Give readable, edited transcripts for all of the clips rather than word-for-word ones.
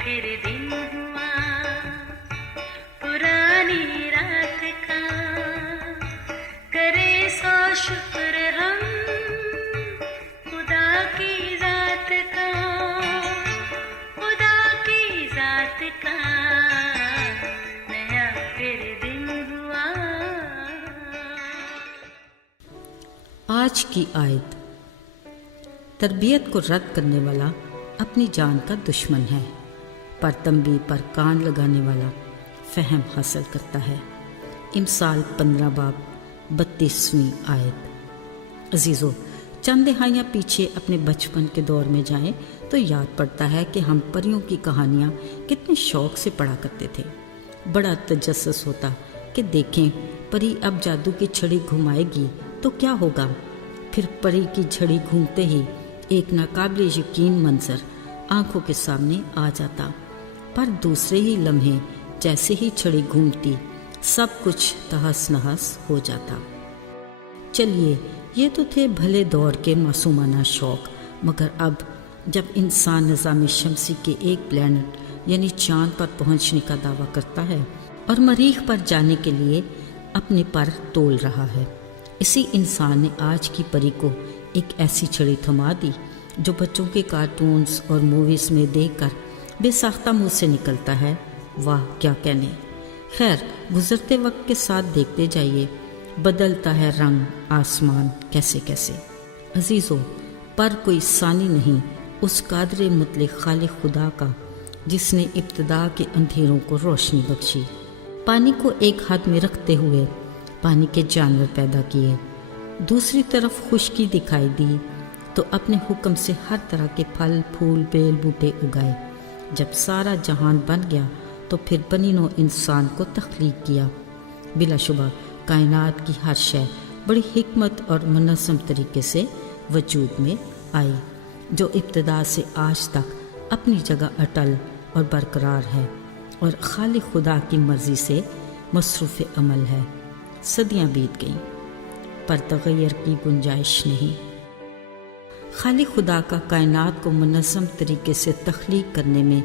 फिर दिन हुआ पुरानी रात का, करे सो शुक्र हम खुदा की जात का, खुदा की जात का, नया फिर दिन हुआ। आज की आयत। तरबियत को रद्द करने वाला अपनी जान का दुश्मन है, पर तंबी पर कान लगाने वाला फहम हासिल करता है। इमसाल 15 बाब 32वीं आयत। अजीज़ों, चंद दहाइयाँ पीछे अपने बचपन के दौर में जाएं तो याद पड़ता है कि हम परियों की कहानियाँ कितने शौक़ से पढ़ा करते थे। बड़ा तजस्सुस होता कि देखें परी अब जादू की छड़ी घुमाएगी तो क्या होगा। फिर परी की छड़ी घूमते ही एक नाकाबिल यकीन मंजर आंखों के सामने आ जाता, पर दूसरे ही लम्हे जैसे ही छड़ी घूमती सब कुछ तहस नहस हो जाता। चलिए, ये तो थे भले दौर के मासूमाना शौक़, मगर अब जब इंसान निज़ाम शमसी के एक प्लैनेट यानी चाँद पर पहुँचने का दावा करता है और मरीख पर जाने के लिए अपने पर तोल रहा है, इसी इंसान ने आज की परी को एक ऐसी छड़ी थमा दी जो बच्चों के कार्टून्स और मूवीज़ में देखकर बेसाख्ता मुँह से निकलता है। वाह क्या कहने। खैर, गुज़रते वक्त के साथ देखते जाइए, बदलता है रंग आसमान कैसे कैसे। अजीज़ों, पर कोई सानी नहीं उस कादरे मुतलक खालिक खुदा का जिसने इब्तिदा के अंधेरों को रोशनी बख्शी, पानी को एक हाथ में रखते हुए पानी के जानवर पैदा किए, दूसरी तरफ खुश्की दिखाई दी तो अपने हुक्म से हर तरह के फल फूल बेल बूटे उगाए। जब सारा जहान बन गया तो फिर बनी नौ इंसान को तख्लीक किया। बिलाशुबा कायनात की हर शय बड़ी हिकमत और मुनज़्ज़म तरीके से वजूद में आई, जो इब्तिदा से आज तक अपनी जगह अटल और बरकरार है और खालिक खुदा की मर्ज़ी से मसरूफ़ अमल है। सदियाँ बीत गईं पर तग़य्युर की गुंजाइश नहीं। खालिक खुदा का कायनात को मुनज़्ज़म तरीके से तख्लीक करने में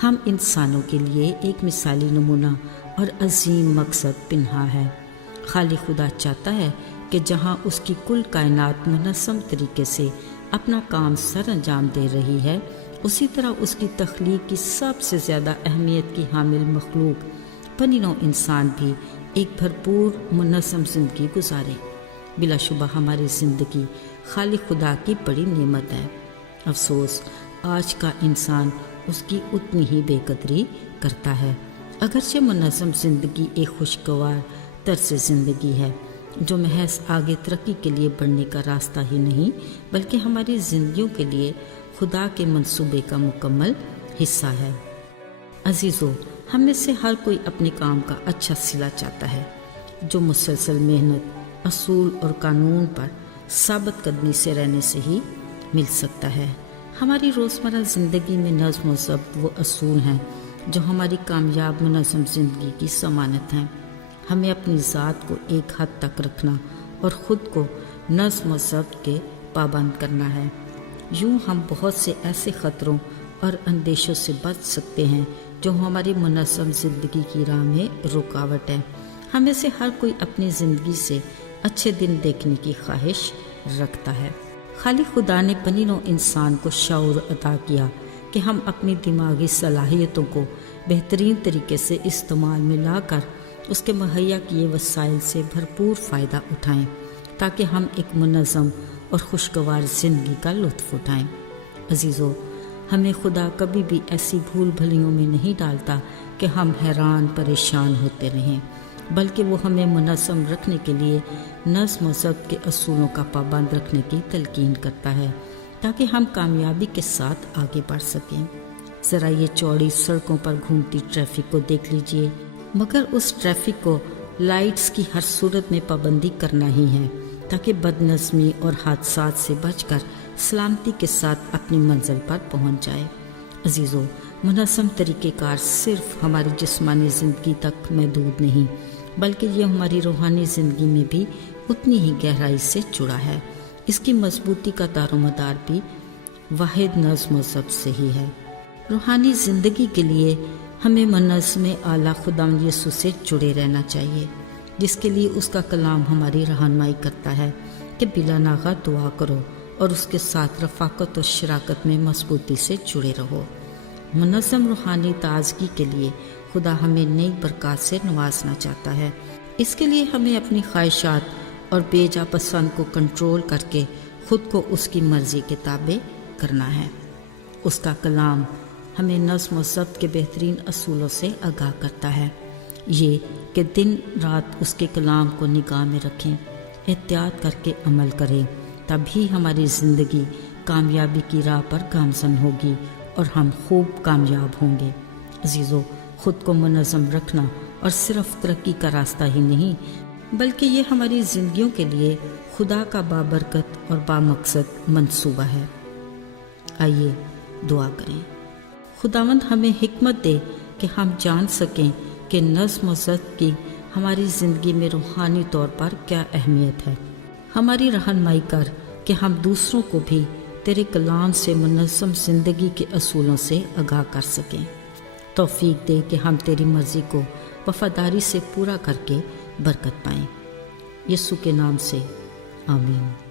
हम इंसानों के लिए एक मिसाली नमूना और अजीम मकसद पिन्हा है। खालिक खुदा चाहता है कि जहाँ उसकी कुल कायनात मुनज़्ज़म तरीके से अपना काम सर अंजाम दे रही है, उसी तरह उसकी तख्लीक की सबसे ज़्यादा अहमियत की हामिल मखलूक बनी नौ इंसान भी एक भरपूर मुनज़्ज़म ज़िंदगी गुजारे। बिलाशुबा हमारी ज़िंदगी खालिक खुदा की बड़ी नेमत है। अफसोस, आज का इंसान उसकी उतनी ही बेकदरी करता है। अगरचे मुनज़्ज़म ज़िंदगी एक खुशगवार तर्ज़ ज़िंदगी है जो महज आगे तरक्की के लिए बढ़ने का रास्ता ही नहीं बल्कि हमारी ज़िंदगियों के लिए खुदा के मंसूबे का मुकम्मल हिस्सा है। अजीज़ों, हम में से हर कोई अपने काम का अच्छा सिला चाहता है जो मुसलसल मेहनत, असूल और कानून पर साबित कदमी से रहने से ही मिल सकता है। हमारी रोज़मर्रा ज़िंदगी में नज़्म व ज़ब्त वो असूल हैं जो हमारी कामयाब मुनज़्ज़म ज़िंदगी की ज़मानत हैं। हमें अपनी ज़ात को एक हद तक रखना और ख़ुद को नज़्म व ज़ब्त के पाबंद करना है। यूँ हम बहुत से ऐसे ख़तरों और अंदेशों से बच सकते हैं जो हमारी मुनज़्ज़म ज़िंदगी की राह में रुकावट है। हमें से हर कोई अपनी ज़िंदगी से अच्छे दिन देखने की ख्वाहिश रखता है। खालिक खुदा ने बनी नौ इंसान को शऊर अता किया कि हम अपनी दिमागी सलाहियतों को बेहतरीन तरीके से इस्तेमाल में लाकर उसके मुहैया किए वसाइल से भरपूर फ़ायदा उठाएं ताकि हम एक मुनज़्ज़म और खुशगवार ज़िंदगी का लुत्फ़ उठाएं। अजीज़ों, हमें खुदा कभी भी ऐसी भूल भलियों में नहीं डालता कि हम हैरान परेशान होते रहें, बल्कि वो हमें मुनज़्ज़म रखने के लिए नज़्म व ज़ब्त के असूलों का पाबंद रखने की तलकीन करता है ताकि हम कामयाबी के साथ आगे बढ़ सकें। ज़रा ये चौड़ी सड़कों पर घूमती ट्रैफिक को देख लीजिए, मगर उस ट्रैफिक को लाइट्स की हर सूरत में पाबंदी करना ही है ताकि बदनज़मी और हादसात से बचकर सलामती के साथ अपनी मंजिल पर पहुंच जाए। अजीज़ों, मुनज़्ज़म तरीक़ेकार सिर्फ हमारी जिस्मानी ज़िंदगी तक महदूद नहीं बल्कि ये हमारी रूहानी ज़िंदगी में भी उतनी ही गहराई से जुड़ा है। इसकी मजबूती का दारोमदार भी वाहिद नज़्म व ज़ब्त से ही है। روحانی زندگی کے لیے ہمیں منظم اعلیٰ خداوند یسوع سے جڑے رہنا چاہیے، جس کے لیے اس کا کلام ہماری رہنمائی کرتا ہے کہ بلا ناغہ دعا کرو اور اس کے ساتھ رفاقت اور شراکت میں مضبوطی سے جڑے رہو۔ منظم روحانی تازگی کے لیے خدا ہمیں نئی برکات سے نوازنا چاہتا ہے۔ اس کے لیے ہمیں اپنی خواہشات اور بے جا پسند کو کنٹرول کر کے خود کو اس کی مرضی کے تابع کرنا ہے۔ اس کا کلام ہمیں نظم و ضبط کے بہترین اصولوں سے آگاہ کرتا ہے، یہ کہ دن رات اس کے کلام کو نگاہ میں رکھیں، احتیاط کر کے عمل کریں، تبھی ہماری زندگی کامیابی کی راہ پر گامزن ہوگی اور ہم خوب کامیاب ہوں گے۔ عزیزو، خود کو منظم رکھنا اور صرف ترقی کا راستہ ہی نہیں بلکہ یہ ہماری زندگیوں کے لیے خدا کا بابرکت اور بامقصد منصوبہ ہے۔ آئیے دعا کریں۔ خداوند ہمیں حکمت دے کہ ہم جان سکیں کہ نظم و ضبط کی ہماری زندگی میں روحانی طور پر کیا اہمیت ہے۔ ہماری رہنمائی کر کہ ہم دوسروں کو بھی تیرے کلام سے منظم زندگی کے اصولوں سے آگاہ کر سکیں۔ توفیق دے کہ ہم تیری مرضی کو وفاداری سے پورا کر کے برکت پائیں۔ یسوع کے نام سے آمین۔